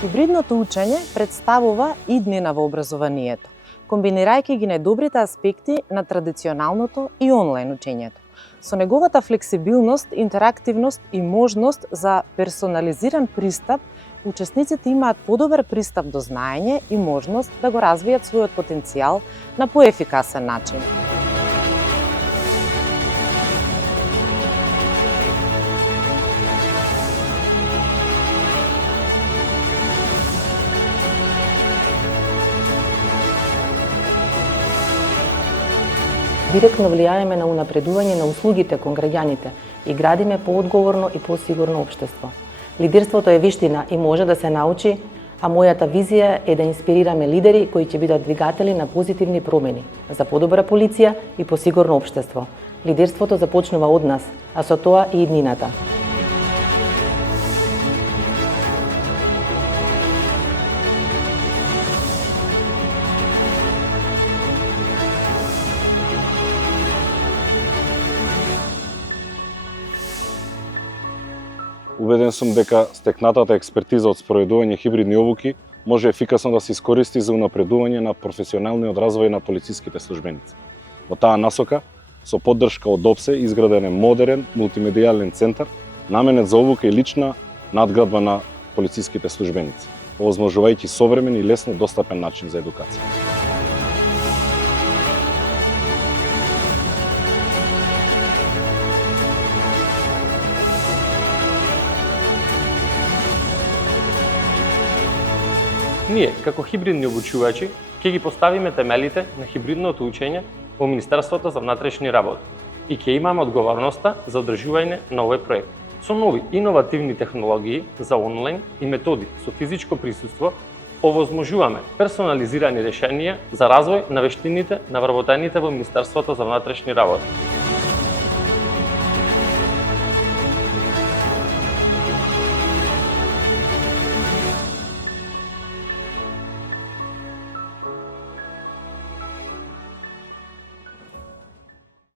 Хибридното учење представува иднина во образованието, комбинирајќи ги најдобрите аспекти на традиционалното и онлайн учењето. Со неговата флексибилност, интерактивност и можност за персонализиран пристап, учесниците имаат подобар пристап до знаење и можност да го развијат својот потенцијал на поефикасен начин. Директно влијаеме на унапредување на услугите кон граѓаните и градиме поодговорно и посигурно општество. Лидерството е виштина и може да се научи, а мојата визија е да инспирираме лидери кои ќе бидат двигатели на позитивни промени за подобра полиција и посигурно општество. Лидерството започнува од нас, а со тоа и иднината. Убеден сум дека стекнатата експертиза од спроведување хибридни обуки може ефикасно да се искористи за унапредување на професионалниот развој на полициските службеници. Во таа насока, со поддршка од ОПСЕ, изграден е модерен мултимедијален центар, наменет за обука и лична надградба на полициските службеници, овозможувајќи современ и лесно достапен начин за едукација. Ние, како хибридни обучувачи, ќе ги поставиме темелите на хибридното учење во Министерството за внатрешни работи и ќе имаме одговорноста за одржување на овој проект. Со нови иновативни технологии за онлайн и методи со физичко присуство, овозможуваме персонализирани решенија за развој на вештините на вработените во Министерството за внатрешни работи.